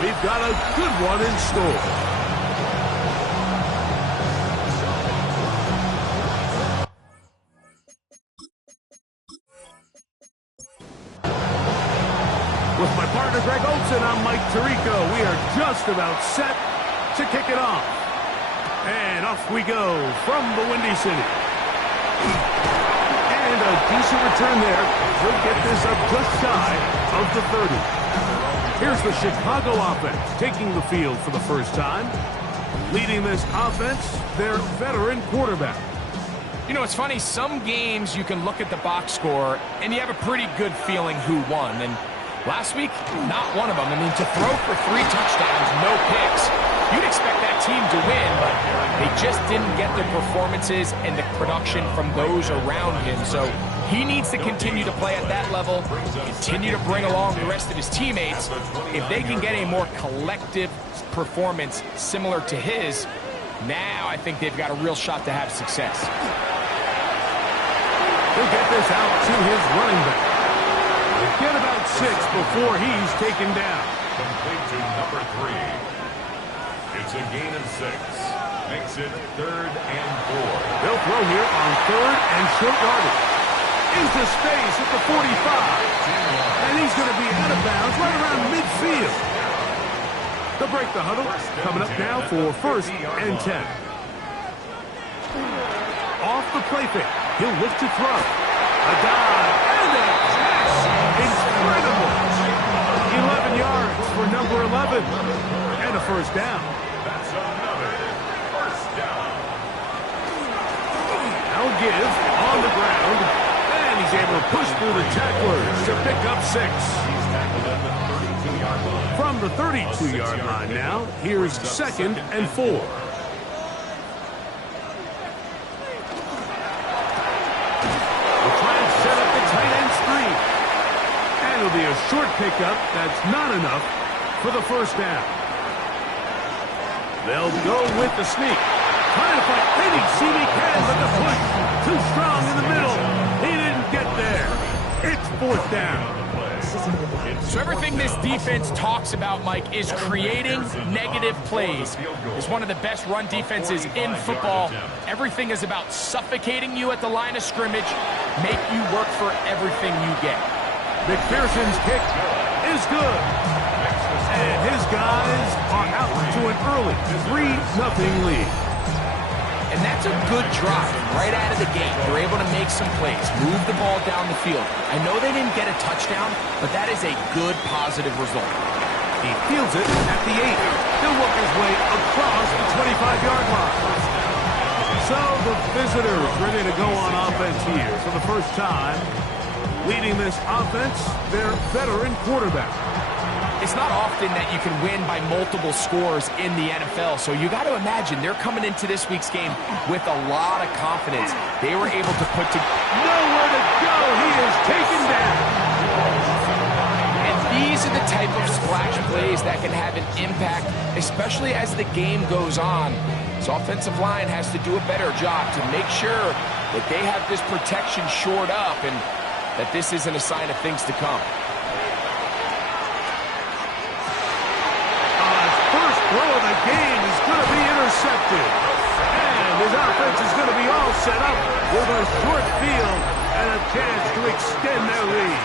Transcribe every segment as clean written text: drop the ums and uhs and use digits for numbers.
We've got a good one in store. With my partner Greg Olson, I'm Mike Tirico. We are just about set to kick it off. And off we go from the Windy City. And a decent return there. He'll get this up just shy of the 30. Here's the Chicago offense taking the field for the first time. Leading this offense, their veteran quarterback. You know, it's funny, some games you can look at the box score and you have a pretty good feeling who won. And last week, not one of them. I mean, to throw for 3 touchdowns, no picks, you'd expect that team to win, but they just didn't get the performances and the production from those around him. So he needs to continue to play at that level, continue to bring along the rest of his teammates. If they can get a more collective performance similar to his, now I think they've got a real shot to have success. He'll get this out to his running back. Get about 6 before he's taken down. Complete to number 3. It's a gain of 6. Makes it 3rd and 4. They'll throw here on 3rd and short yardage. Into space at the 45. And he's going to be out of bounds right around midfield. They'll break the huddle. Coming up now for 1st and 10. Off the play fake. He'll look to throw. A dive and a pass. Incredible. 11 yards for number 11. And a 1st down. That's another 1st down. Now give on the ground. And he's able to push through the tacklers to pick up 6. He's tackled at the 32-yard line. From the 32-yard line now, here's 2nd and 4. It'll be a short pickup. That's not enough for the 1st down. They'll go with the sneak. Trying to fight any CD can, but the push too strong in the middle. He didn't get there. It's 4th down. So everything this defense talks about, Mike, is creating negative plays. It's one of the best run defenses in football. Everything is about suffocating you at the line of scrimmage, make you work for everything you get. McPherson's kick is good. And his guys are out to an early 3-0 lead. And that's a good drive right out of the gate. They're able to make some plays, move the ball down the field. I know they didn't get a touchdown, but that is a good, positive result. He fields it at the 8. He'll work his way across the 25-yard line. So the visitors ready to go on offense here for the first time. Leading this offense, their veteran quarterback. It's not often that you can win by multiple scores in the NFL, so you got to imagine they're coming into this week's game with a lot of confidence. They were able to put nowhere to go. He is taken down. And these are the type of splash plays that can have an impact, especially as the game goes on. So offensive line has to do a better job to make sure that they have this protection shored up and that this isn't a sign of things to come. First throw of the game is going to be intercepted. And his offense is going to be all set up with a short field and a chance to extend their lead.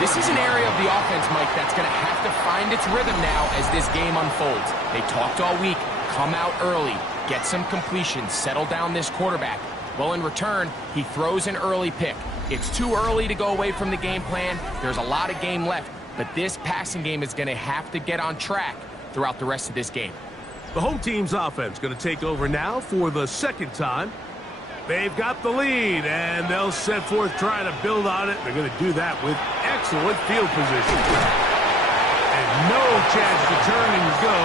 This is an area of the offense, Mike, that's going to have to find its rhythm now as this game unfolds. They talked all week, come out early, get some completions, settle down this quarterback. Well, in return, he throws an early pick. It's too early to go away from the game plan. There's a lot of game left, but this passing game is going to have to get on track throughout the rest of this game. The home team's offense going to take over now for the 2nd time. They've got the lead, and they'll set forth trying to build on it. They're going to do that with excellent field position. And no chance to turn and go.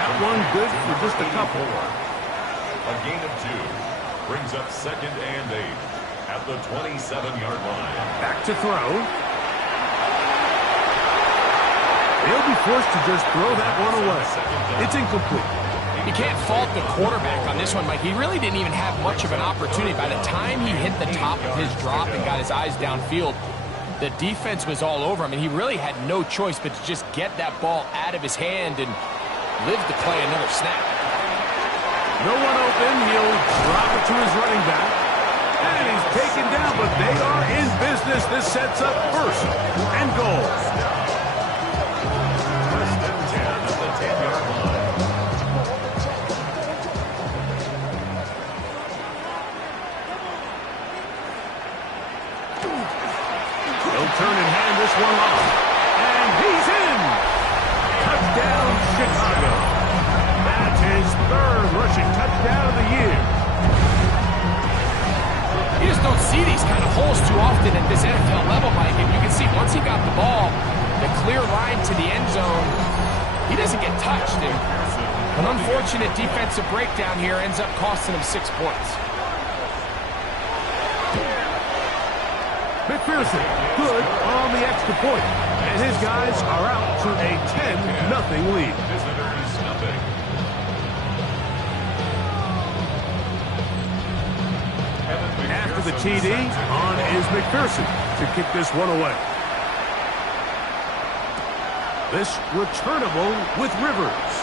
That one good for just a couple. A gain of 2 brings up 2nd and 8 at the 27-yard line. Back to throw. They'll be forced to just throw that one away. It's incomplete. You can't fault the quarterback on this one, Mike. He really didn't even have much of an opportunity. By the time he hit the top of his drop and got his eyes downfield, The defense was all over him, and he really had no choice but to just get that ball out of his hand and live to play another snap. No one open. He'll drop it to his running back. And he's taken down, but they are in business. This sets up first and goal. First and 10 at the 10-yard line. He'll turn and hand this one off. And he's in. Touchdown, Chicago. That's his third rushing touchdown of the year. You just don't see these kind of holes too often at this NFL level, Mike. And you can see once he got the ball, the clear line to the end zone, he doesn't get touched. And an unfortunate defensive breakdown here ends up costing him 6 points. McPherson, good on the extra point. And his guys are out to a 10-0 lead. Visitors, nothing. After the TD, on is McPherson to kick this one away. This returnable with Rivers.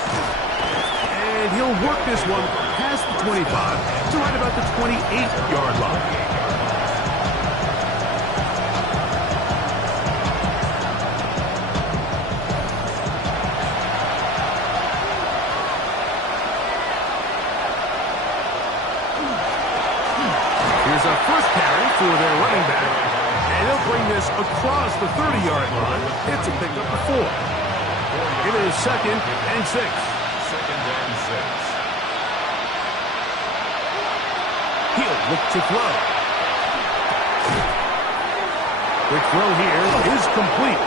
And he'll work this one past the 25 to right about the 28-yard line. Here's a first carry for their running back. And he'll bring this across the 30-yard line. It's a pickup of 4. It is 2nd and 6. 2nd and 6. He'll look to throw. The throw here is complete.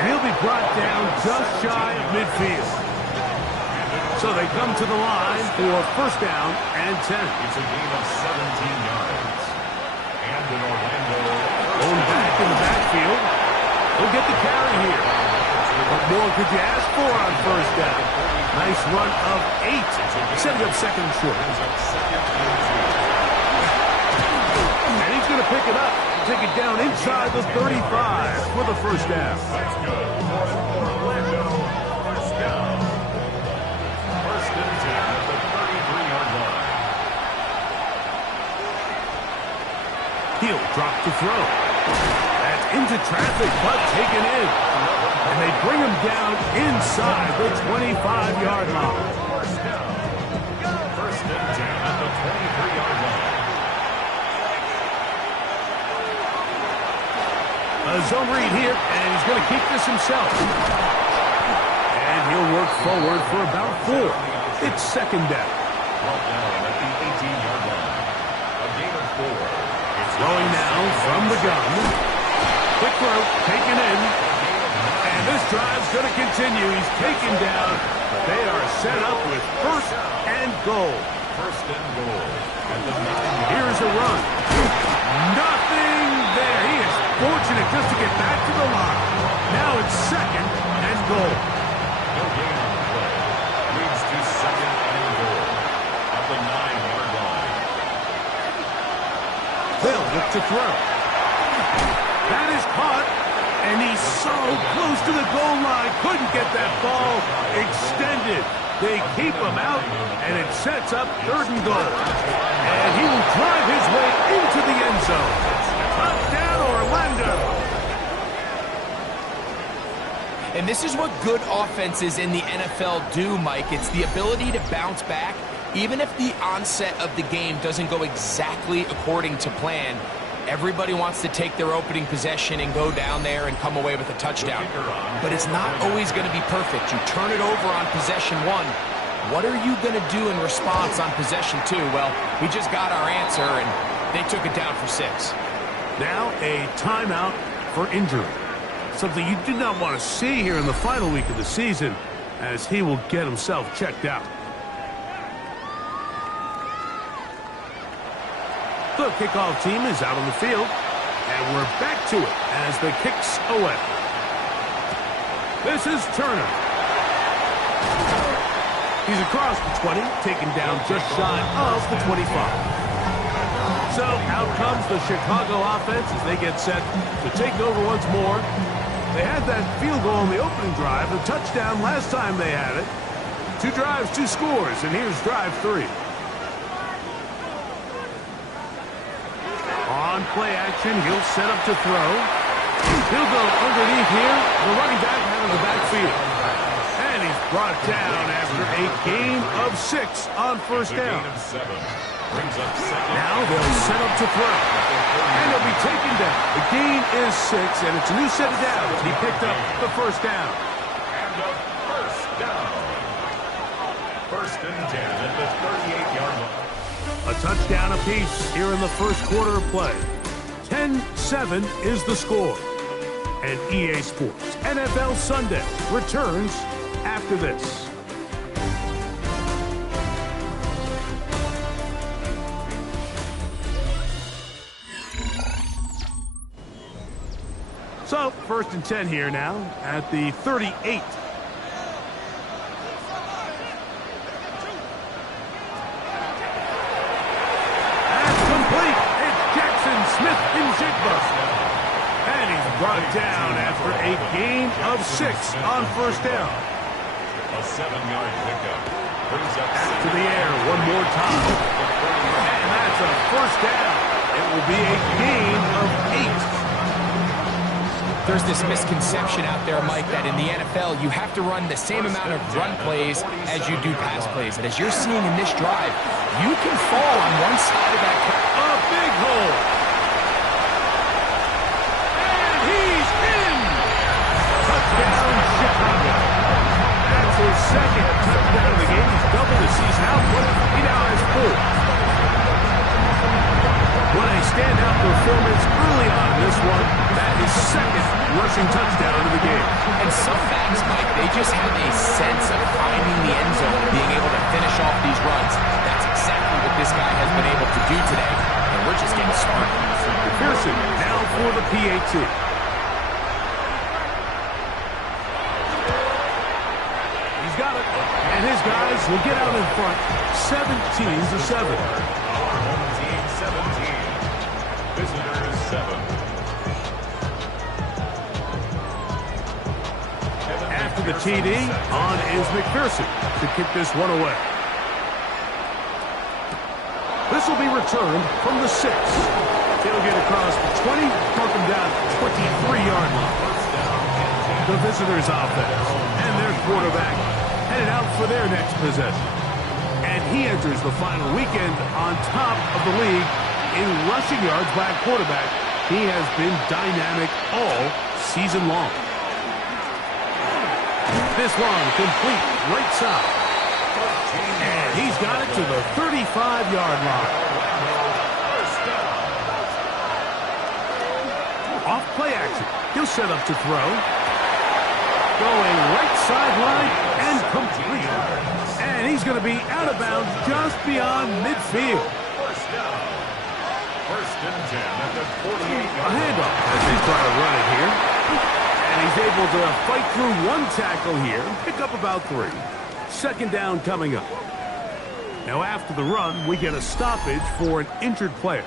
And he'll be brought down just shy of midfield. So they come to the line for first down and 10. It's a gain of 17 yards. And in Orlando, Going back in the backfield. He'll get the carry here. What more could you ask for on first down? Nice run of 8. Setting up second and short. And he's going to pick it up. Take it down inside the 35 for the first down. that's good. Orlando, first down. First and 10 at the 33-yard line. He'll drop to throw. That's into traffic, but taken in. And they bring him down inside the 25-yard line. First down. First and 10 at the 23-yard line. A zone read here, and he's going to keep this himself. And he'll work forward for about 4. It's second down. Brought down at the 18-yard line. A gain of 4. Throwing now from the gun. Quick throw, taken in. And this drive's going to continue. He's taken down, but they are set up with first and goal. First and goal at the 9-yard. Here's a run. Nothing there. He is fortunate just to get back to the line. Now it's second and goal. No gain on the play. Leads to second and goal at the 9-yard line. They'll look to throw. That is caught, and he's so close to the goal line. Couldn't get that ball extended. They keep him out, and it sets up third and goal. And he will drive his way into the end zone. Touchdown, Orlando. And this is what good offenses in the NFL do, Mike. It's the ability to bounce back. Even if the onset of the game doesn't go exactly according to plan, everybody wants to take their opening possession and go down there and come away with a touchdown. But it's not always going to be perfect. You turn it over on possession 1. What are you going to do in response on possession 2? Well, we just got our answer, and they took it down for 6. Now a timeout for injury. Something you do not want to see here in the final week of the season, as he will get himself checked out. The kickoff team is out on the field, and we're back to it as the kicks away. This is Turner. He's across the 20, taken down just shy of the 25. So out comes the Chicago offense as they get set to take over once more. They had that field goal on the opening drive, the touchdown last time they had it. 2 drives, 2 scores, and here's drive 3. On play action, he'll set up to throw. He'll go underneath here. The running back out of the backfield. And he's brought down after a gain of 6 on first down. Now they'll set up to throw. And he'll be taken down. The gain is 6, and it's a new set of downs. He picked up the first down. And a first down. First and 10 at the 38-yard line. A touchdown apiece here in the first quarter of play. 10-7 is the score. And EA Sports NFL Sunday returns after this. So, first and 10 here now at the 38. Smith-Njigba. And he's brought down after a gain of 6 on first down. A 7-yard pickup. Brings up to the air one more time. And that's a first down. It will be a gain of 8. There's this misconception out there, Mike, that in the NFL you have to run the same amount of run plays as you do pass plays. And as you're seeing in this drive, you can fall on one side of that. A big hole. His second touchdown of the game. He's doubled his season output. He now has 4. What a standout performance early on in this one. That is second rushing touchdown of the game. And some backs, Mike, they just have a sense of finding the end zone and being able to finish off these runs. That's exactly what this guy has been able to do today. And we're just getting started. McPherson now for the PAT. Got it, and his guys will get out in front 17-7. Our home team 17, visitors 7. After the TD, on is McPherson to kick this one away. This will be returned from the 6. He'll get across the 20, mark him down 23-yard line. The visitors' offense and their quarterback headed out for their next possession. And he enters the final weekend on top of the league in rushing yards by a quarterback. He has been dynamic all season long. This one complete right side. And he's got it to the 35-yard line. Off play action. He'll set up to throw. Going right sideline and complete. And he's going to be out of bounds just beyond midfield. First down. First and 10 at the 48-yard line. A handoff as they try to run it here. And he's able to fight through one tackle here, pick up about 3. Second down coming up. Now after the run, we get a stoppage for an injured player.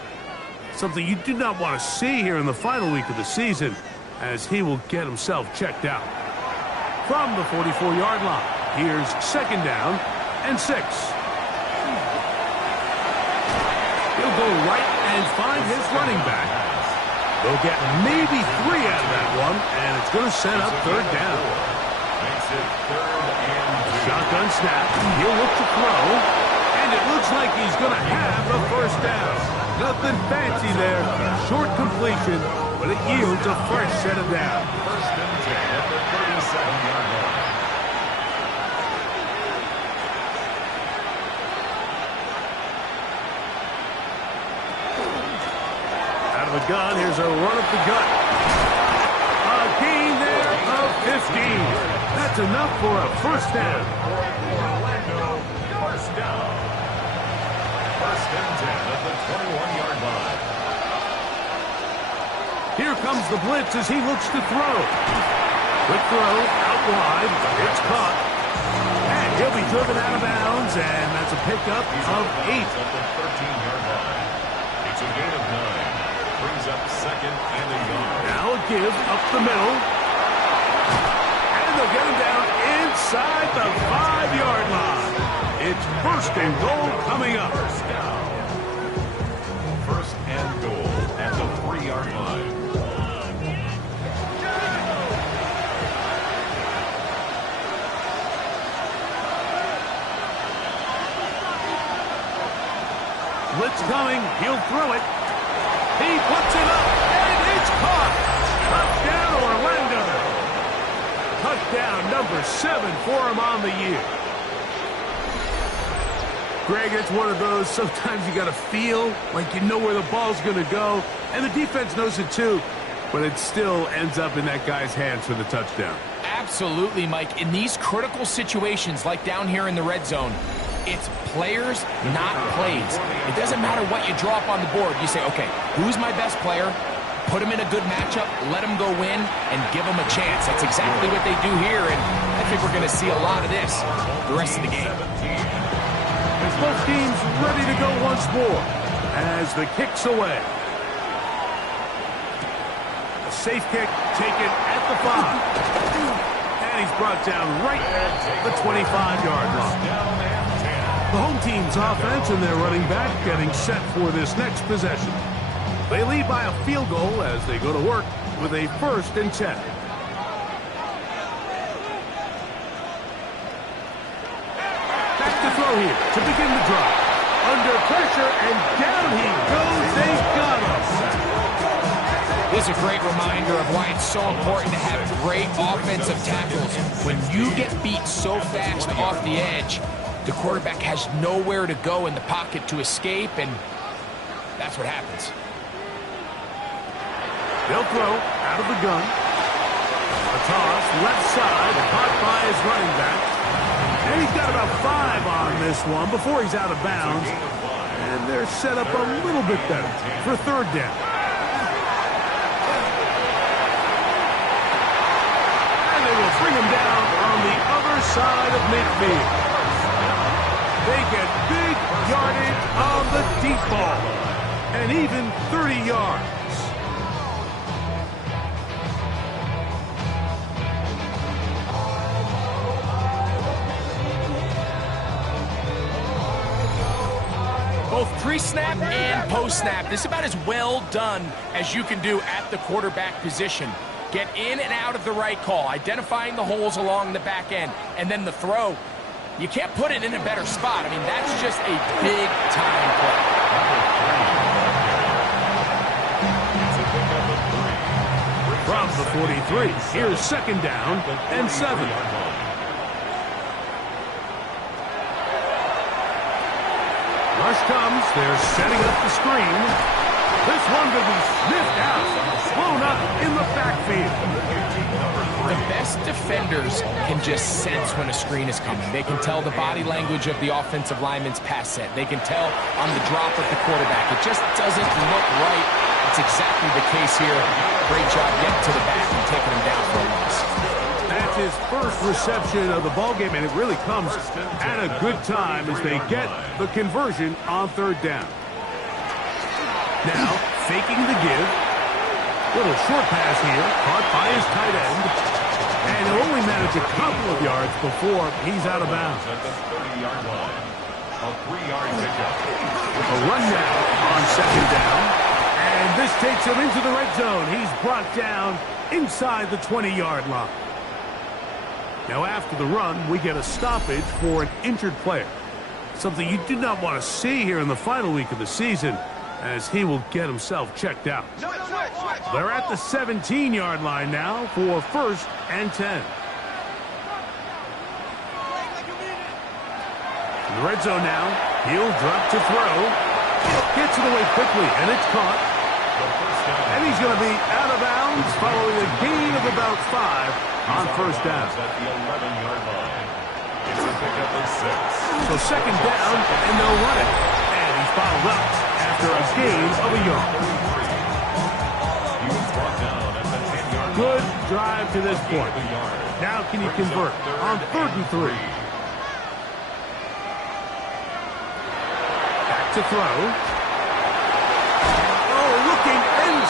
Something you do not want to see here in the final week of the season, as he will get himself checked out. From the 44-yard line, here's second down and 6. He'll go right and find his running back. They'll get maybe 3 out of that one, and it's going to set up third down. Makes it 3rd and 2. Shotgun snap. He'll look to throw, and it looks like he's going to have the first down. Nothing fancy there. Short completion, but it yields a fresh set of downs. First and 10 at the 37-yard line. Out of the gun, here's a run up the gut. A gain there of 15. That's enough for a first down. Orlando, first down. First and 10 at the 21-yard line. Here comes the blitz as he looks to throw. Quick throw, out wide. It's caught. And he'll be driven out of bounds, and that's a pickup of 8. At the 13-yard line. It's a gain of 9. Brings up second and a yard. Now a give up the middle. And they'll get him down inside the 5-yard line. It's first and goal coming up. First and goal at the 3-yard line. Blitz coming. He'll throw it. He puts it up, and it's caught. Touchdown, Orlando. Touchdown number 7 for him on the year. Greg, it's one of those, sometimes you got to feel like you know where the ball's going to go, and the defense knows it too, but it still ends up in that guy's hands for the touchdown. Absolutely, Mike. In these critical situations, like down here in the red zone, it's players, not plays. It doesn't matter what you draw up on the board. You say, okay, who's my best player? Put him in a good matchup, let him go win, and give him a chance. That's exactly what they do here, and I think we're going to see a lot of this the rest of the game. As both teams ready to go once more as the kick's away. A safe kick taken at the 5. And he's brought down right at the 25-yard line. The home team's offense and their running back getting set for this next possession. They lead by a field goal as they go to work with a 1st and 10. Back to throw here to begin the drive. Under pressure, and down he goes. They got him. This is a great reminder of why it's so important to have great offensive tackles. When you get beat so fast off the edge, the quarterback has nowhere to go in the pocket to escape, and that's what happens. They'll throw out of the gun. A toss, left side, caught by his running back. And he's got about 5 on this one before he's out of bounds. And they're set up a little bit better for 3rd down. And they will bring him down on the other side of midfield. They get big yardage on the deep ball. And even 30 yards. Both pre-snap and post-snap, this is about as well done as you can do at the quarterback position. Get in and out of the right call, identifying the holes along the back end, and then the throw. You can't put it in a better spot. I mean, that's just a big-time play. From the 43, here's 2nd down and 7. Rush comes. They're setting up the screen. This one will be sniffed out. Blown up in the backfield. The best defenders can just sense when a screen is coming. They can tell the body language of the offensive lineman's pass set. They can tell on the drop of the quarterback. It just doesn't look right. It's exactly the case here. Great job getting to the back and taking him down for a loss. That's his first reception of the ballgame, and it really comes at a good time as they get the conversion on 3rd down. Now, faking the give. Little short pass here, caught by his tight end. And he'll only manage a couple of yards before he's out of bounds. At the 30-yard line. A 3-yard pickup. A run now on 2nd down. And this takes him into the red zone. He's brought down inside the 20-yard line. Now after the run, we get a stoppage for an injured player. Something you do not want to see here in the final week of the season, as he will get himself checked out. They're at the 17-yard line now for 1st and 10. In the red zone now, he'll drop to throw. Gets it away quickly, and it's caught. And he's going to be out of bounds following a gain of about 5 on 1st down. At the 11-yard line. It's a pickup of 6. So 2nd down, and they'll run it. And he's fouled up after a gain of a yard. He was brought down at the 10-yard line. Good drive to this point. Now can you convert on 3rd and 3? Back to throw.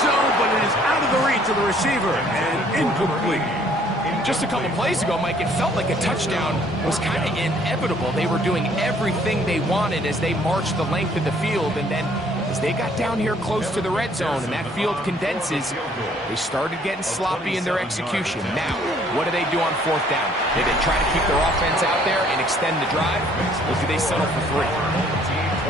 zone, but it is out of the reach of the receiver and incomplete. Just a couple plays ago, Mike, it felt like a touchdown was kind of inevitable. They were doing everything they wanted as they marched the length of the field, and then as they got down here close to the red zone and that field condenses, they started getting sloppy in their execution. Now, what do they do on fourth down? Do they try to keep their offense out there and extend the drive, or do they settle for three?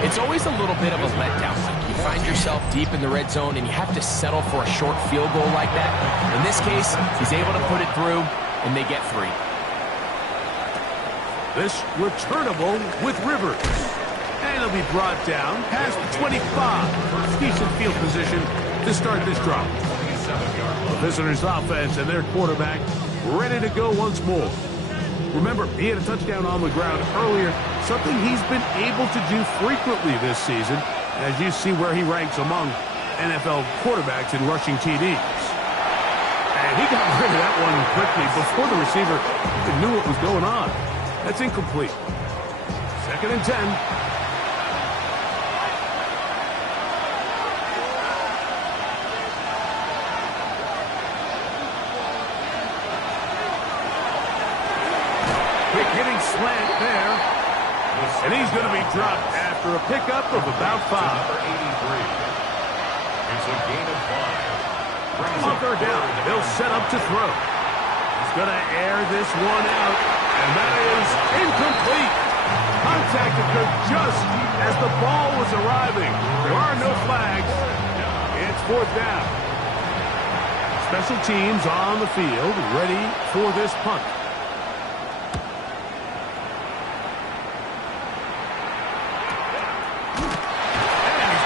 It's always a little bit of a letdown. Like you find yourself deep in the red zone and you have to settle for a short field goal like that. In this case, he's able to put it through, and they get three. This returnable with Rivers. And he'll be brought down past the 25. Decent field position to start this drive. The visitors' offense and their quarterback ready to go once more. Remember, he had a touchdown on the ground earlier, something he's been able to do frequently this season, as you see where he ranks among NFL quarterbacks in rushing TDs. And he got rid of that one quickly before the receiver even knew what was going on. That's incomplete. 2nd and 10. Hitting slant there, and he's going to be dropped after a pickup of about 5. It's a gain of 5. On third down, they'll set up to throw. He's going to air this one out, and that is incomplete. Contact occurred just as the ball was arriving. There are no flags. It's fourth down. Special teams on the field, ready for this punt.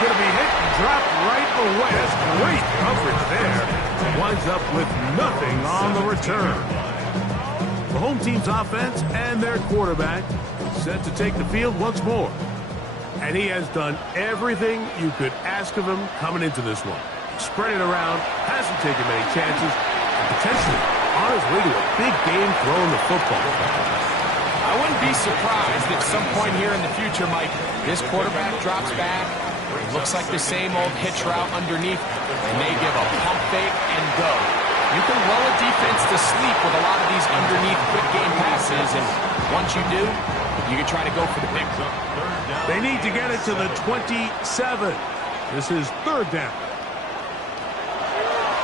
Going to be hit and dropped right away. That's great coverage there. Winds up with nothing on the return. The home team's offense and their quarterback set to take the field once more. And he has done everything you could ask of him coming into this one. Spread it around, hasn't taken many chances, and potentially on his way to a big game throwing the football. I wouldn't be surprised if some point here in the future, Mike, this quarterback drops back. Looks like the same old hitch route underneath, and they give a pump fake and go. You can lull a defense to sleep with a lot of these underneath quick game passes, and once you do, you can try to go for the big one. They need to get it to the 27. This is third down.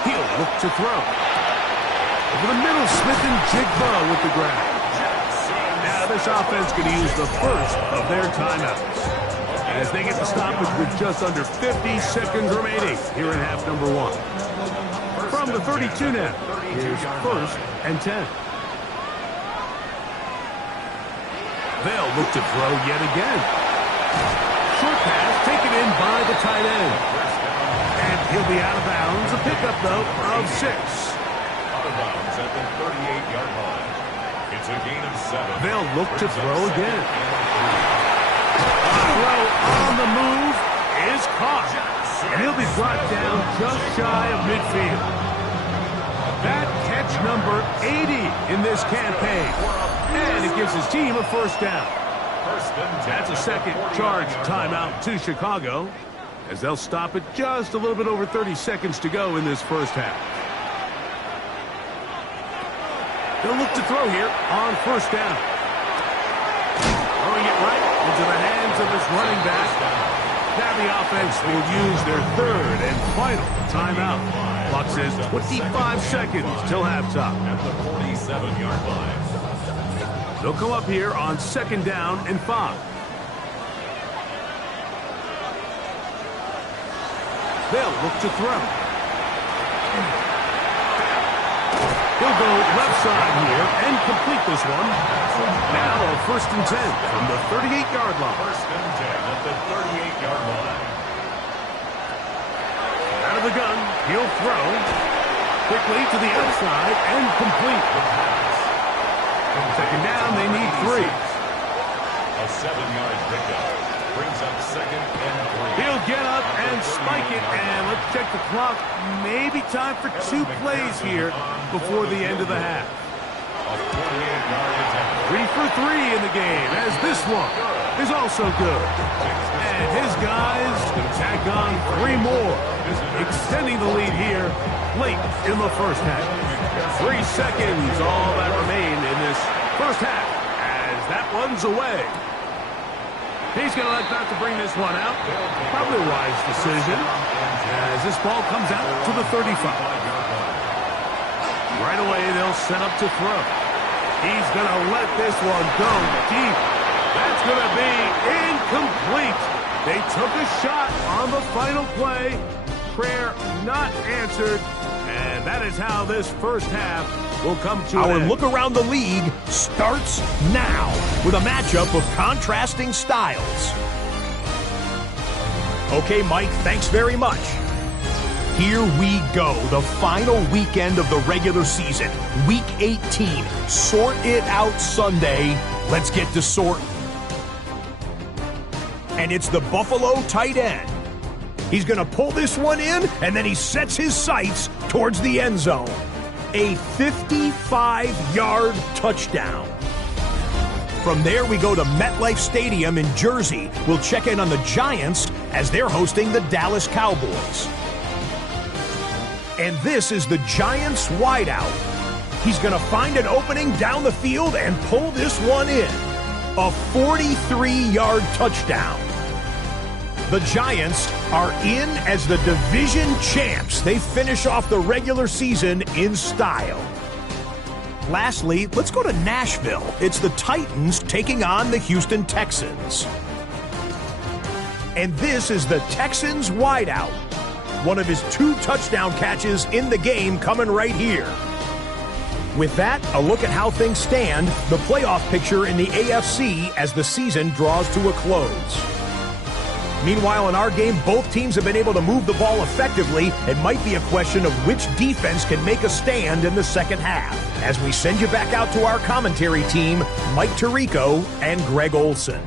He'll look to throw. Over the middle, Smith-Njigba with the grab. Now this offense going to use the first of their timeouts, as they get the stoppage with just under 50 seconds remaining here in half number 1. From the 32 now, here's 1st and 10. They'll look to throw yet again. Short pass taken in by the tight end. And he'll be out of bounds. A pickup, though, of 6. Out of bounds at the 38-yard line. It's a gain of 7. They'll look to throw again. Throw on the move is caught, and he'll be brought down just shy of midfield. That catch number 80 in this campaign, and it gives his team a first down. That's a second charge timeout to Chicago, as they'll stop it just a little bit over 30 seconds to go in this first half. They'll look to throw here on first down. Throwing it right into the hands of his running back. Now the offense will use their third and final timeout. Clock says 25 seconds till halftime. At the 47-yard line. They'll come up here on 2nd down and 5. They'll look to throw. He'll go left side here and complete this one. Now a 1st and 10 from the 38-yard line. 1st and 10 at the 38-yard line. Out of the gun, he'll throw. Quickly to the outside and complete. 2nd down, they need 3. A 7-yard pickup brings up 2nd and 3. He'll get up and spike it, and let's check the clock. Maybe time for 2 plays here before the end of the half. A 48-yard attempt. 3 for 3 in the game, as this one is also good. And his guys can tack on 3 more, extending the lead here late in the first half. 3 seconds, all that remain in this first half, as that one's away. He's going to elect not to bring this one out. Probably a wise decision, as this ball comes out to the 35. Right away, they'll set up to throw. He's going to let this one go deep. That's going to be incomplete. They took a shot on the final play. Prayer not answered. And that is how this first half will come to an end. Our look around the league starts now with a matchup of contrasting styles. Okay, Mike, thanks very much. Here we go, the final weekend of the regular season, Week 18. Sort it out Sunday. Let's get to sorting. And it's the Buffalo tight end. He's going to pull this one in, and then he sets his sights towards the end zone. A 55-yard touchdown. From there, we go to MetLife Stadium in Jersey. We'll check in on the Giants as they're hosting the Dallas Cowboys. And this is the Giants wideout. He's going to find an opening down the field and pull this one in. A 43-yard touchdown. The Giants are in as the division champs. They finish off the regular season in style. Lastly, let's go to Nashville. It's the Titans taking on the Houston Texans. And this is the Texans wideout. One of his 2 touchdown catches in the game coming right here. With that, a look at how things stand, the playoff picture in the AFC as the season draws to a close. Meanwhile, in our game, both teams have been able to move the ball effectively. It might be a question of which defense can make a stand in the second half. As we send you back out to our commentary team, Mike Tirico and Greg Olson.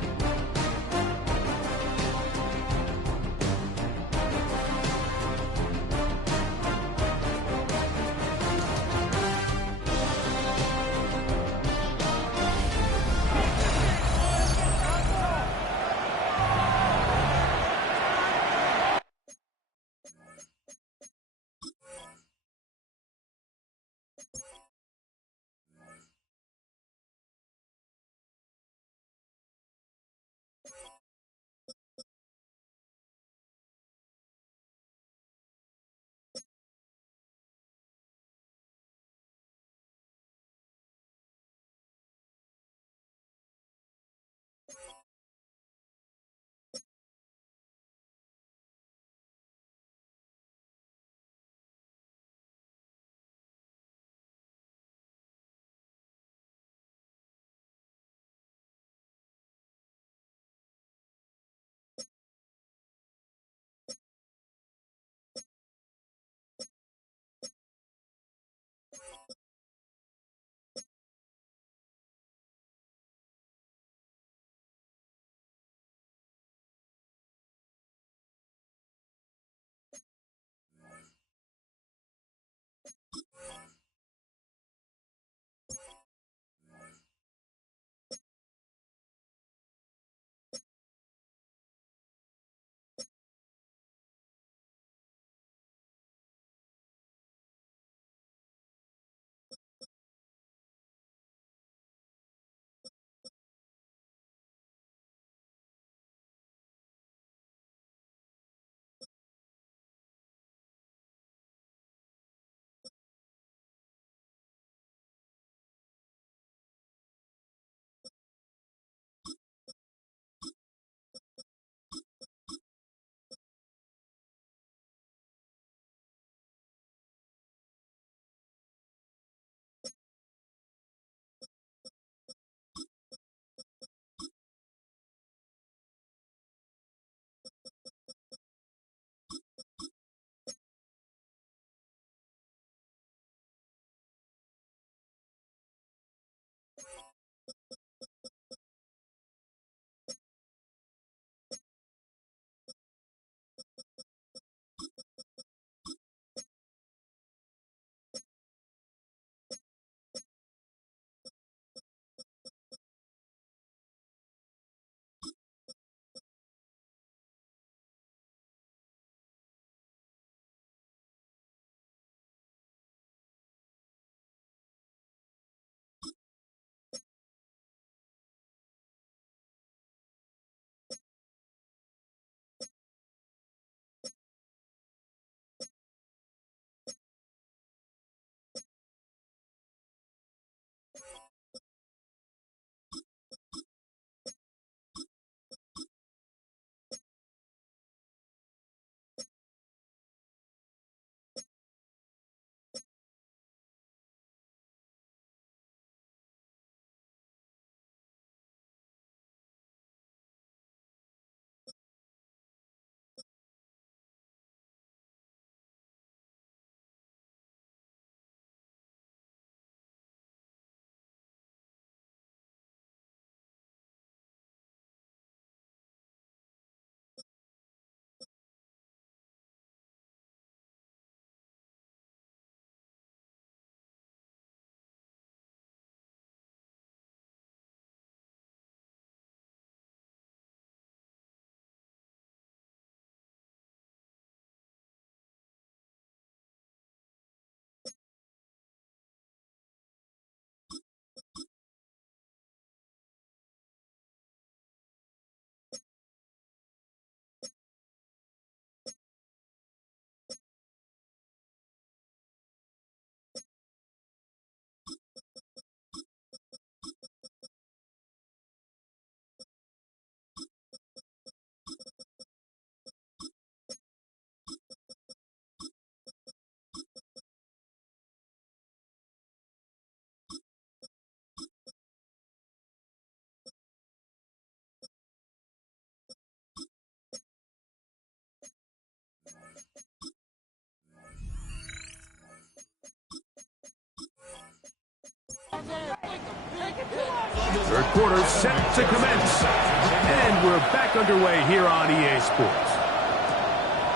quarter set to commence. And we're back underway here on EA Sports.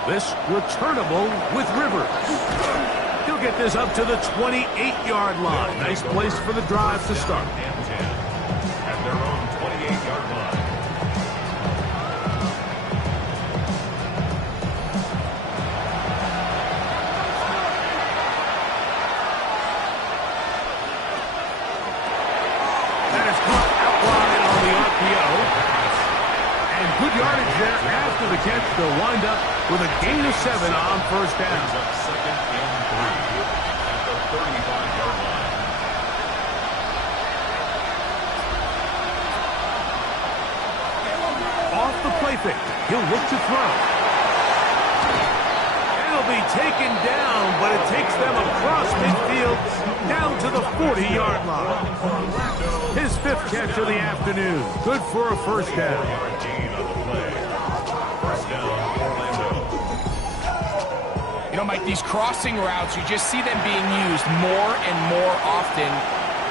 This returnable with Rivers. He'll get this up to the 28-yard line. Nice place for the drive to start. At their own 28-yard line. That is caught out wide on the RPO. And good yardage there after the catch. They'll wind up with a gain of 7 on first down. Second and 3 at the 35-yard line. Off the play fake. He'll look to throw. It'll be taken down, but it takes them across midfield down to the 40-yard line. His 5th catch of the afternoon. Good for a first down. Gain on the play. First down, Orlando. You know, Mike, these crossing routes, you just see them being used more and more often.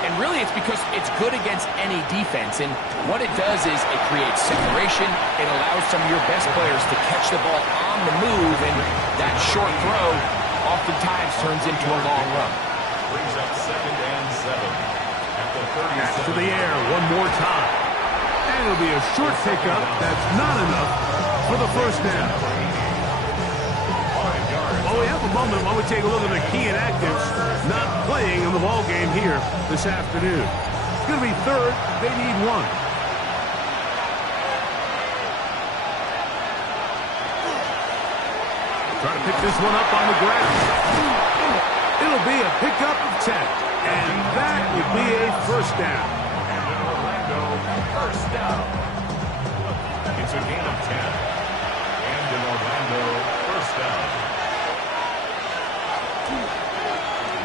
And really, it's because it's good against any defense. And what it does is it creates separation. It allows some of your best players to catch the ball on the move. And that short throw oftentimes turns into a long run. Brings up second and 7 at the 37. Back to the air one more time. And it'll be a short pickup. That's not enough for the first down. Well, we have a moment while we take a look at the key inactives not playing in the ball game here this afternoon. It's going to be third. They need 1. Trying to pick this one up on the ground. It'll be a pickup of 10. And that will be a first down. And in Orlando, first down. It's a gain of 10. And in Orlando, first down.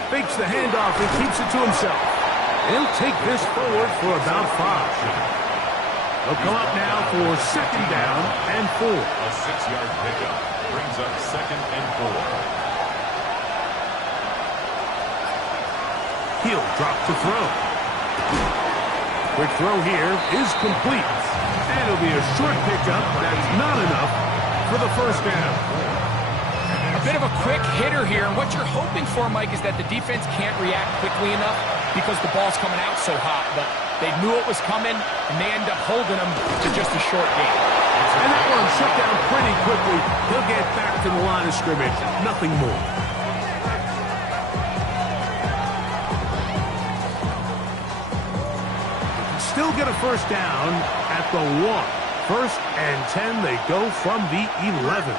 Fakes the handoff and keeps it to himself. He'll take this forward for about 5. They'll come up now for second down and 4. A 6-yard pickup brings up second and 4. He'll drop to throw. Quick throw here is complete. And it'll be a short pickup. That's not enough for the first down. A bit of a quick hitter here, and what you're hoping for, Mike, is that the defense can't react quickly enough because the ball's coming out so hot. But they knew it was coming, and they end up holding them to just a short gain. And that one shut down pretty quickly. He'll get back to the line of scrimmage. Nothing more. Still get a first down at the 1. First and 10, they go from the 11.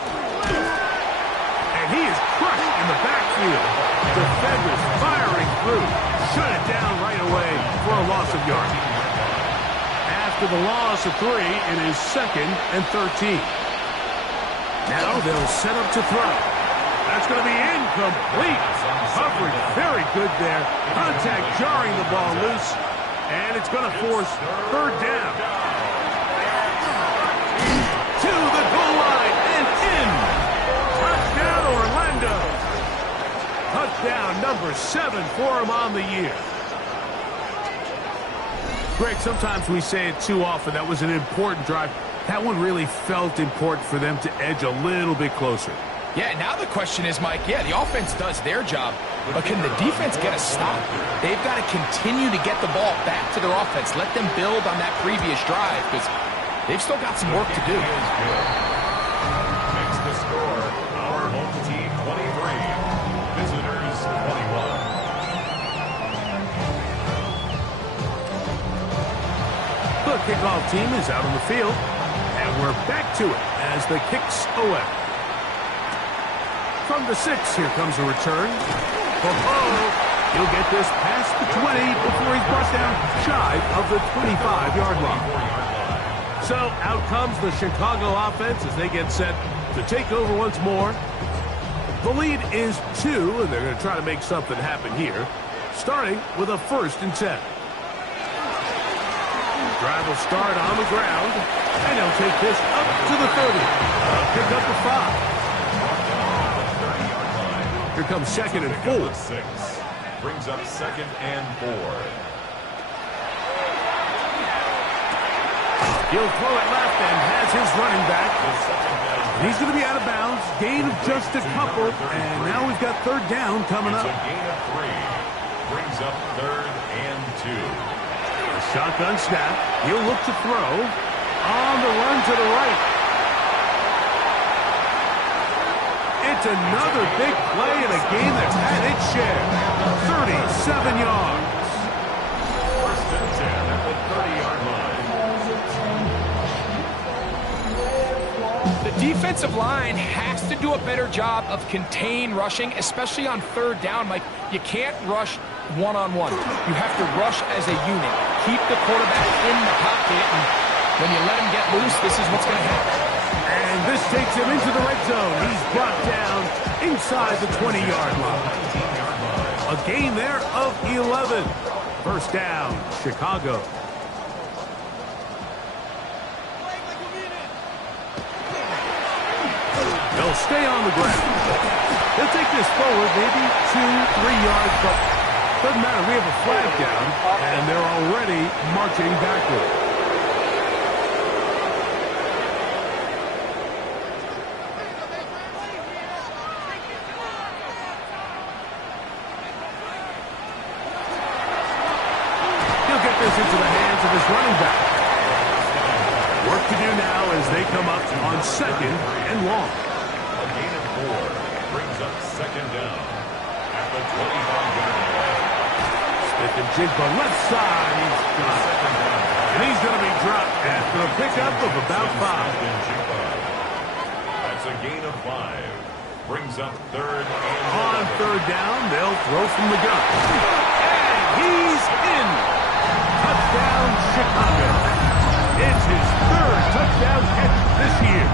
He is crushed in the backfield. Defenders firing through. Shut it down right away for a loss of yards. After the loss of 3, it is second and 13. Now they'll set up to throw. That's going to be incomplete. Coverage very good there. Contact jarring the ball loose. And it's going to force third down. To the goal line and in. Touchdown, Orlando. Touchdown number 7 for him on the year. Greg, sometimes we say it too often. That was an important drive. That one really felt important for them to edge a little bit closer. Yeah, now the question is, Mike, yeah, the offense does their job, but can the defense get a stop? They've got to continue to get the ball back to their offense. Let them build on that previous drive because they've still got some work to do. Makes the score, our home team 23, visitors 21. The kickoff team is out on the field, and we're back to it as the kicks away. From the 6, here comes a return. He'll get this past the 20 before he's brought down shy of the 25-yard line. So out comes the Chicago offense as they get set to take over once more. The lead is 2, and they're going to try to make something happen here, starting with a 1st and 10. Drive will start on the ground, and they'll take this up to the 30. Pick up the 5. Here comes second and 4. 6 brings up second and 4. He'll throw it left and has his running back. He's going to be out of bounds. Gain of just a couple. And now we've got third down coming up. It's a gain of 3. Brings up 3rd and 2. A shotgun snap. He'll look to throw. On the run to the right. It's another big play in a game that's had its share. 37 yards. First and 10 at the 30-yard line. The defensive line has to do a better job of contain rushing, especially on third down. Like, you can't rush one-on-one. You have to rush as a unit. Keep the quarterback in the pocket, and when you let him get loose, this is what's going to happen. And this takes him into the red zone. He's brought down inside the 20-yard line. A gain there of 11. First down, Chicago. They'll stay on the ground. They'll take this forward maybe 2-3 yards, but doesn't matter. We have a flag down, and they're already marching backward. Into the hands of his running back. Work to do now as they come up on 2nd and long. A gain of 4 brings up 2nd down at the 25-yard line. Smith and Jigba left side. He's got it. And he's going to be dropped after a pickup of about 5. That's a gain of 5. Brings up 3rd and On 3rd down, they'll throw from the gun. And he's in. Touchdown, Chicago. It's his 3rd touchdown catch this year.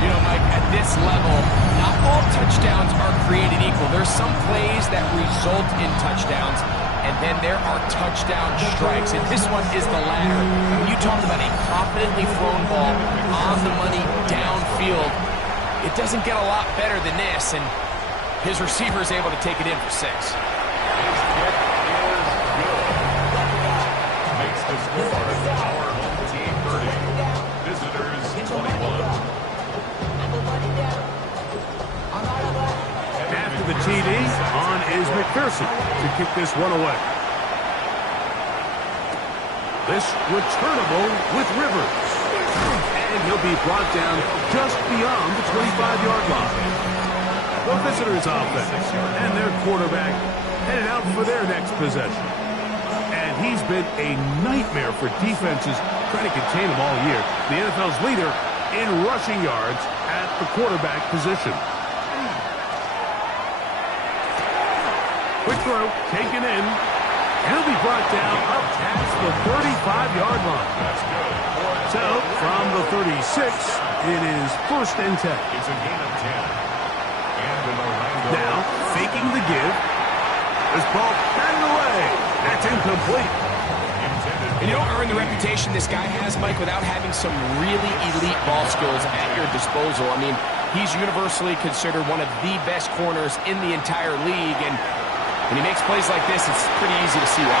You know, Mike, at this level, not all touchdowns are created equal. There's some plays that result in touchdowns, and then there are touchdown strikes, and this one is the latter. When you talk about a confidently thrown ball on the money downfield, it doesn't get a lot better than this, and his receiver is able to take it in for 6. Makes the score our home team 30. Visitors 21. After the TD, on is McPherson to kick this one away. This returnable with Rivers. And he'll be brought down just beyond the 25-yard line. The visitors' offense and their quarterback headed out for their next possession. And he's been a nightmare for defenses trying to contain him all year. The NFL's leader in rushing yards at the quarterback position. Quick throw, taken in. He'll be brought down up past the 35-yard line. That's good. So, from the 36, it is 1st and 10. It's a gain of 10. And an Orlando. Now, faking the give. This ball batted away. That's incomplete. And you don't earn the reputation this guy has, Mike, without having some really elite ball skills at your disposal. I mean, he's universally considered one of the best corners in the entire league, and when he makes plays like this, it's pretty easy to see why.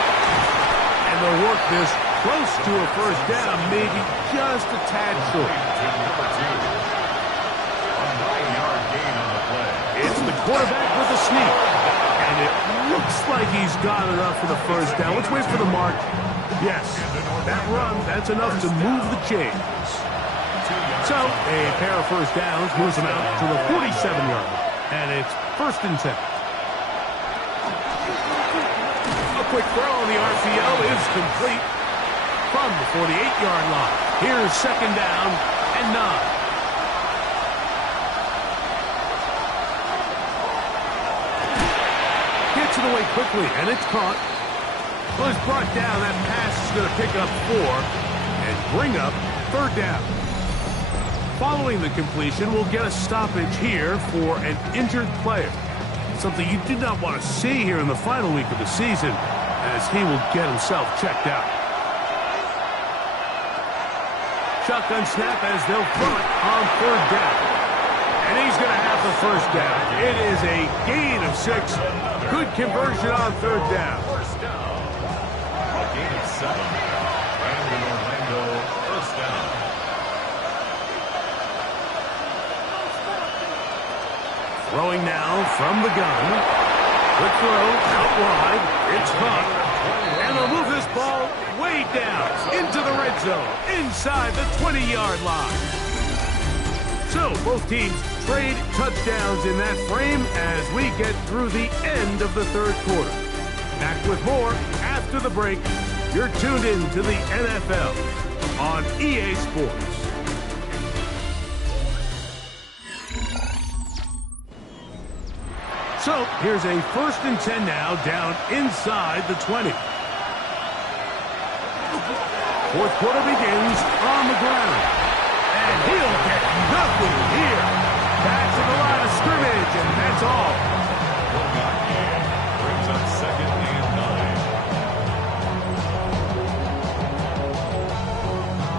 And they'll work this close to a first down, maybe just a tad short. Number 2. A 9-yard gain on the play. It's the quarterback with a sneak. And it looks like he's got enough for the first down. Let's wait for the mark. Yes, that run, that's enough to move the chains. So, a pair of first downs moves them out to the 47-yard line. And it's 1st and 10. A quick throw on the RPO is complete from the 48-yard line. Here's 2nd down and 9. Gets it away quickly, and it's caught. Well, it's brought down. That pass is going to pick up 4 and bring up 3rd down. Following the completion, we'll get a stoppage here for an injured player. Something you did not want to see here in the final week of the season, as he will get himself checked out. Shotgun snap as they'll throw it on 3rd down. And he's going to have the first down. It is a gain of 6. Good conversion on 3rd down. First down. A gain of 7. And Throwing now from the gun. Quick throw out wide. It's caught. And they'll move this ball way down into the red zone, inside the 20-yard line. So both teams trade touchdowns in that frame as we get through the end of the third quarter. Back with more after the break. You're tuned in to the NFL on EA Sports. So here's a 1st and 10 now, down inside the 20. Fourth quarter begins on the ground. And he'll get nothing here. Back to the line of scrimmage, and that's all. Brings up 2nd and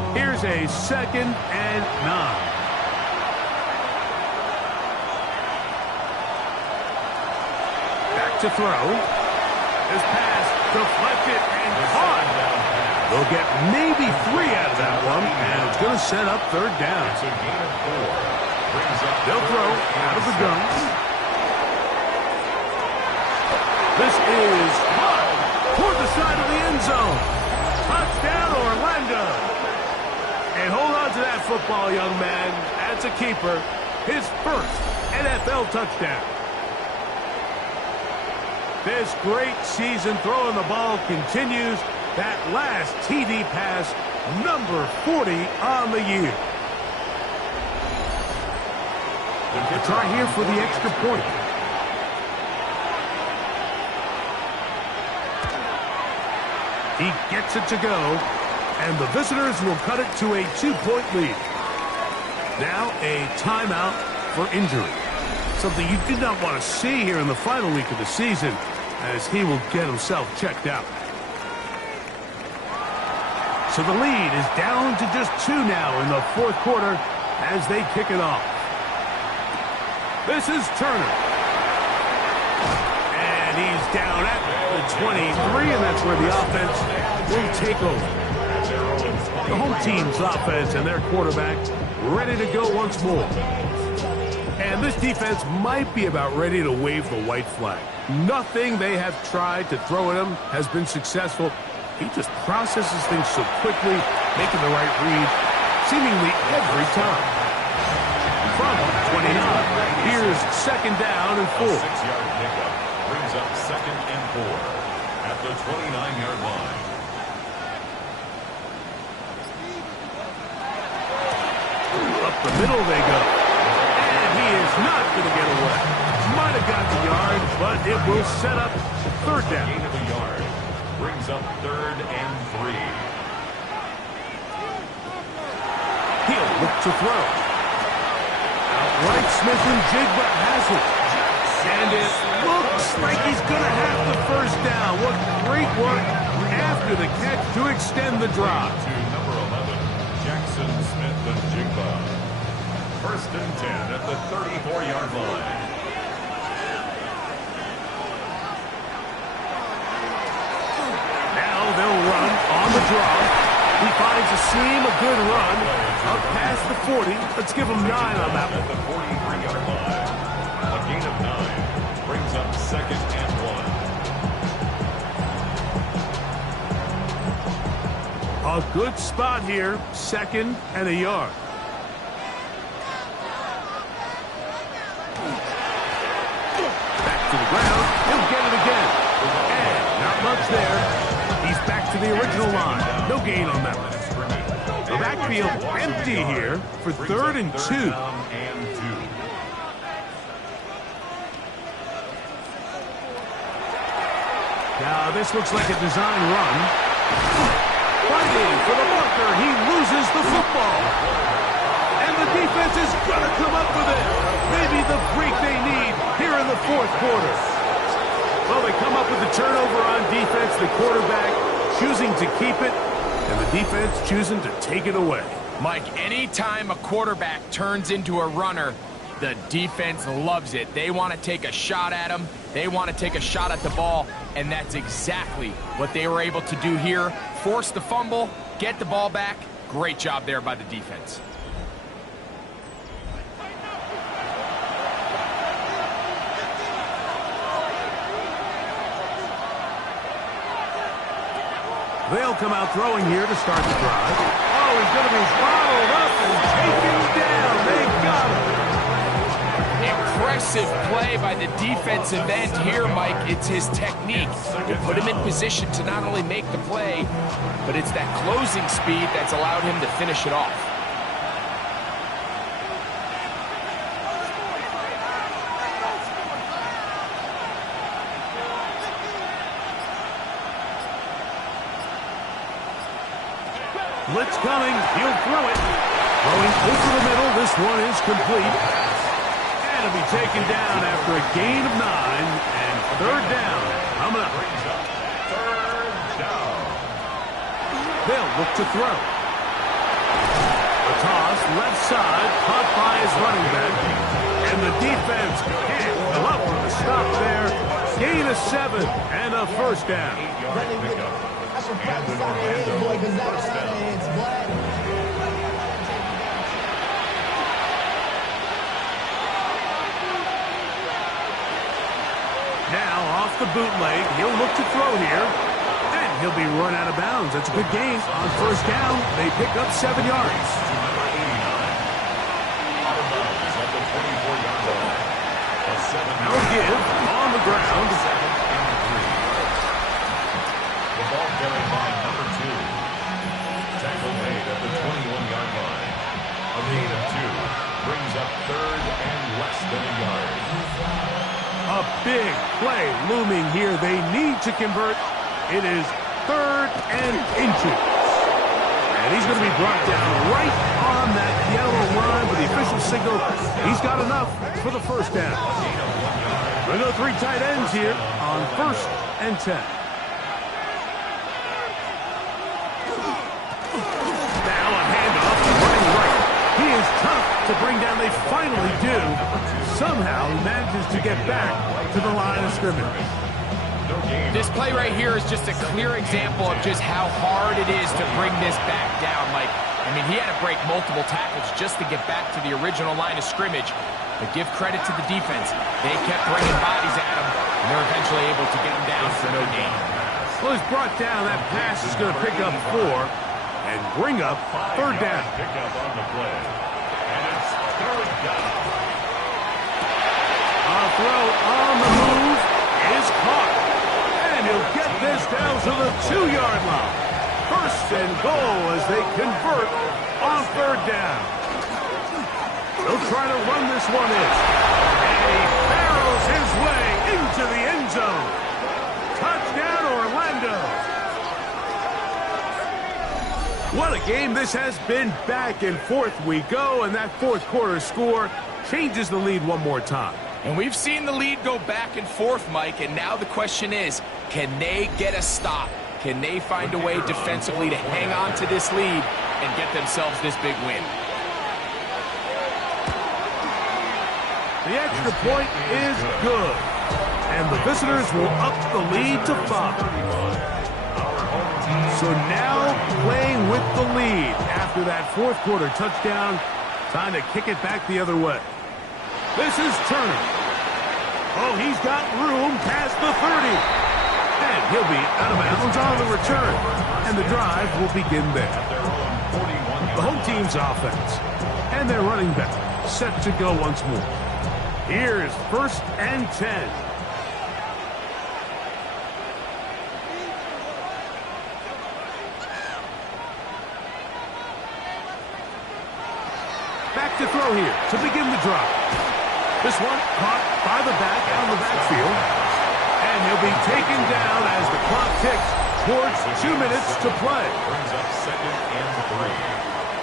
9. Here's a 2nd and 9. To throw. This pass deflected and caught. They'll get maybe 3 out of that one, and it's going to set up 3rd down. It's a gain of 4. They'll throw out of the gun. This is caught toward the side of the end zone. Touchdown, Orlando. And hold on to that football, young man. That's a keeper. His first NFL touchdown. This great season throwing the ball continues. That last TD pass, number 40 on the year. A try here for the extra point. He gets it to go, and the visitors will cut it to a 2-point lead. Now a timeout for injury. Something you did not want to see here in the final week of the season, as he will get himself checked out. So the lead is down to just 2 now in the fourth quarter as they kick it off. This is Turner. And he's down at the 23, and that's where the offense will take over. The home team's offense and their quarterback ready to go once more. And this defense might be about ready to wave the white flag. Nothing they have tried to throw at him has been successful. He just processes things so quickly, making the right read, seemingly every time. From 29, here's 2nd down and 4. 6-yard pickup brings up 2nd and 4 at the 29-yard line. Up the middle they go. He is not going to get away. Might have got the yard, but it will set up 3rd down. Gain of a yard brings up 3rd and 3. He'll look to throw. Outright Smith-Njigba has it. And it looks like he's going to have the 1st down. What great work after the catch to extend the drive. To number 11, Jackson Smith-Njigba. 1st and 10 at the 34-yard line. Now they'll run on the draw. He finds a seam, a good run. Up past the 40. Let's give him 9 on that one. At the 43-yard line. A gain of 9 brings up 2nd and 1. A good spot here. 2nd and a yard. To the ground, he'll get it again. And not much there. He's back to the original line. No gain on that one. The backfield empty here for 3rd and 2. Now this looks like a design run. Fighting for the marker. He loses the football. And the defense is going to come up with it. Maybe the break they need here in the fourth quarter. Well, they come up with the turnover on defense. The quarterback choosing to keep it, and the defense choosing to take it away. Mike, anytime a quarterback turns into a runner, the defense loves it. They want to take a shot at him. They want to take a shot at the ball, and that's exactly what they were able to do here. Force the fumble, get the ball back. Great job there by the defense. They'll come out throwing here to start the drive. Oh, he's going to be bottled up and taken down. They got him. Impressive play by the defensive end here, Mike. It's his technique. It put him in position to not only make the play, but it's that closing speed that's allowed him to finish it off. Blitz coming. He'll throw it. Throwing over the middle. This one is complete. And it'll be taken down after a gain of 9. And third down coming up. Third down. They'll look to throw. The toss, left side, caught by his running back. And the defense can't come up with a stop there. Gain of 7 and a first down. 8-yard pickup. And an Orlando first down. Now off the bootleg, he'll look to throw here, and he'll be run out of bounds. That's a good gain. On first down, they pick up 7 yards. Number 89. Out of bounds at the 24-yard line. A 7-yard. No give on the ground. Second and 3. The ball carried by number 2. Tackle made at the 21-yard line. A gain of 2 brings up third and less than a yard. A big play looming here. They need to convert. It is third and inches. And he's going to be brought down right on that yellow line with the official signal. He's got enough for the first down. We're going to go 3 tight ends here on first and 10. Now a handoff, running right. He is tough to bring down. They finally do. Somehow he manages to get back to the line of scrimmage. This play right here is just a clear example of just how hard it is to bring this back down, Mike. I mean, he had to break multiple tackles just to get back to the original line of scrimmage. But give credit to the defense. They kept bringing bodies at him, and they're eventually able to get him down for no gain. Well, he's brought down. That pass is going to pick up 4 and bring up third down. Pick up on the play. And it's third down. A throw on the move is caught. And he'll get this down to the 2-yard line. First and goal as they convert on third down. They'll try to run this one in. And he barrels his way into the end zone. Touchdown, Orlando. What a game this has been. Back and forth we go, and that fourth quarter score changes the lead one more time. And we've seen the lead go back and forth, Mike, and now the question is, can they get a stop? Can they find a way defensively to hang on to this lead and get themselves this big win? The extra point is good, and the visitors will up the lead to 5. So now playing with the lead after that fourth quarter touchdown, time to kick it back the other way. This is Turner. Oh, he's got room past the 30. And he'll be out of bounds on the return. And the drive will begin there. The home team's offense. And their running back set to go once more. Here's first and 10. Back to throw here to begin the drive. This one caught by the back out of the backfield. And he'll be taken down as the clock ticks towards 2 minutes to play. Brings up second and 3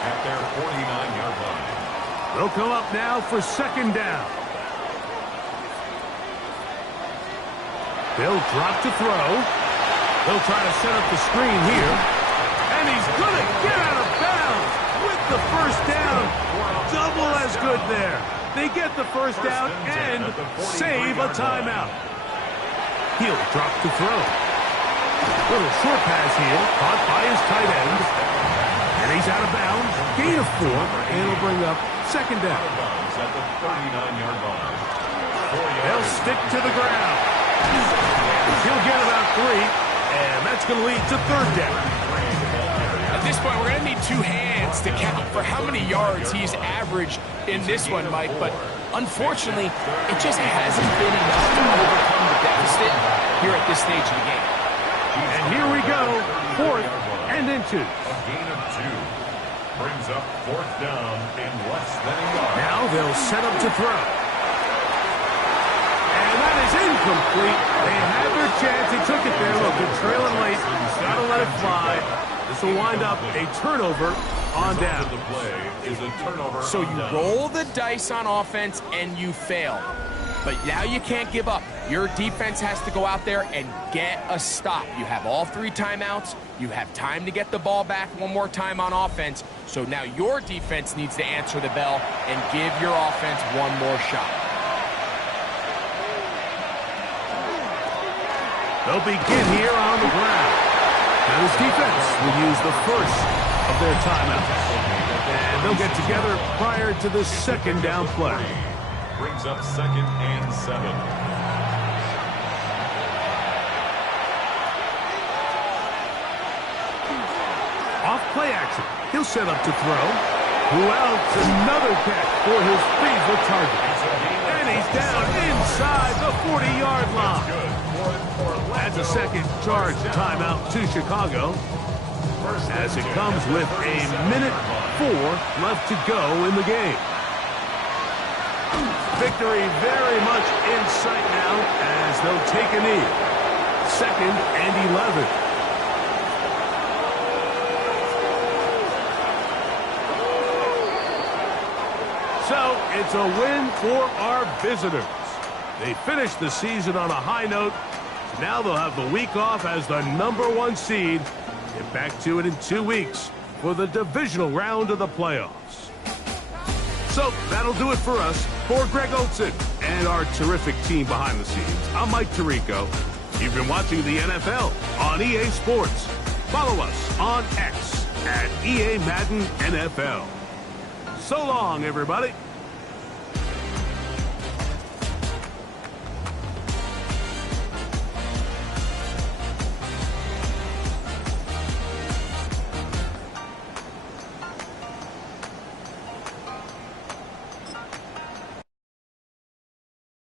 at their 49-yard line. They'll come up now for second down. They'll drop to throw. They'll try to set up the screen here. And he's going to get out of bounds with the first down. Double as good there. They get the first down and save a timeout. He'll drop to throw. Little short pass here, caught by his tight end. And he's out of bounds. Gain of 4, and it'll bring up second down. At the 39-yard line. They'll stick to the ground. He'll get about 3. And that's going to lead to third down. At this point, we're going to need two hands to count for how many yards he's averaged in this one, Mike. But unfortunately, it just hasn't been enough to overcome the deficit here at this stage of the game. And here we go, 4th and inches. A gain of 2 brings up 4th down in less than a yard. Now they'll set up to throw. And that is incomplete. They had their chance. He took it there. Look, they're trailing late. He's got to let it fly. This will wind up a turnover on down. The play is a turnover. So you roll the dice on offense and you fail. But now you can't give up. Your defense has to go out there and get a stop. You have all 3 timeouts. You have time to get the ball back one more time on offense. So now your defense needs to answer the bell and give your offense one more shot. They'll begin here on the ground. Now this defense will use the first of their timeouts. And they'll get together prior to the second down play. Brings up 2nd and 7. Off play action. He'll set up to throw. Who else? Another catch for his favorite target. And he's down inside the 40-yard line. That's a second charge timeout to Chicago, as it comes with a minute 4 left to go in the game. Victory very much in sight now as they'll take a knee. 2nd and 11. So it's a win for our visitors. They finished the season on a high note. Now they'll have the week off as the #1 seed. Get back to it in 2 weeks for the divisional round of the playoffs. So that'll do it for us. For Greg Olsen and our terrific team behind the scenes, I'm Mike Tirico. You've been watching the NFL on EA Sports. Follow us on X at EA Madden NFL. So long, everybody.